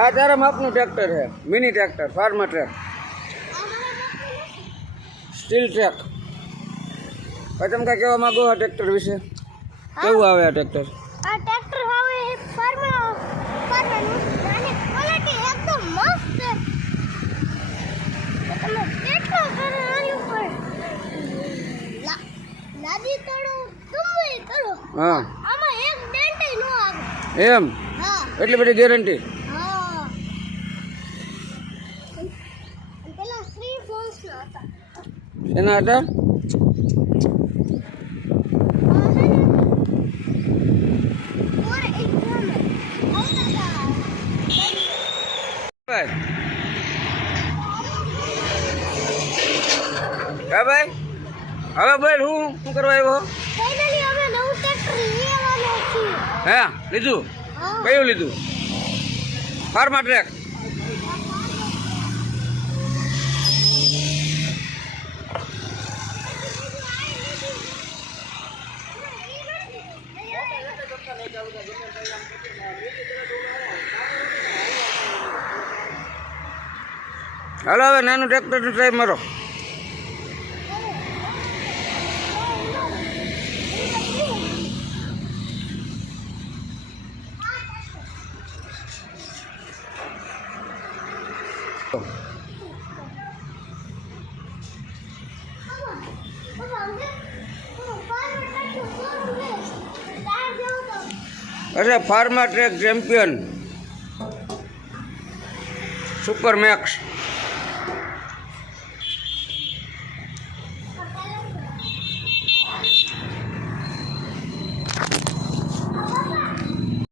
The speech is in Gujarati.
આ તારા માપનું ટ્રેક્ટર છે, mini tractor, farmer track, steel track. પછી તમે કાંઈ કહેવા માંગો આ ટ્રેક્ટર વિશે? કેવું આવે આ ટ્રેક્ટર? આ ટ્રેક્ટર આવે ફાર્મરનું અને ક્વોલિટી એકદમ મસ્ત છે. તમે કેટલો કરો આની ઉપર લાદી તળો ગમે કરો, હા, આમાં એક ડેન્ટ ન આવે. એમ? હા, એટલી બધી ગેરંટી? હા. પેલા 3 ફોન્સ હતા. એના હતા? ભાઈ હા ભાઈ, હવે બોલ, શું કરવા આવ્યો? ફાઇનલી અમે નવું ટ્રેક્ટર લેવાનું છે. હે, લીધું? હા. કયું લીધું? Farmer track. હાલો હવે નાનું ટ્રેક્ટર ટ્રાય મારો. અરે Farmtrac Champion Super max.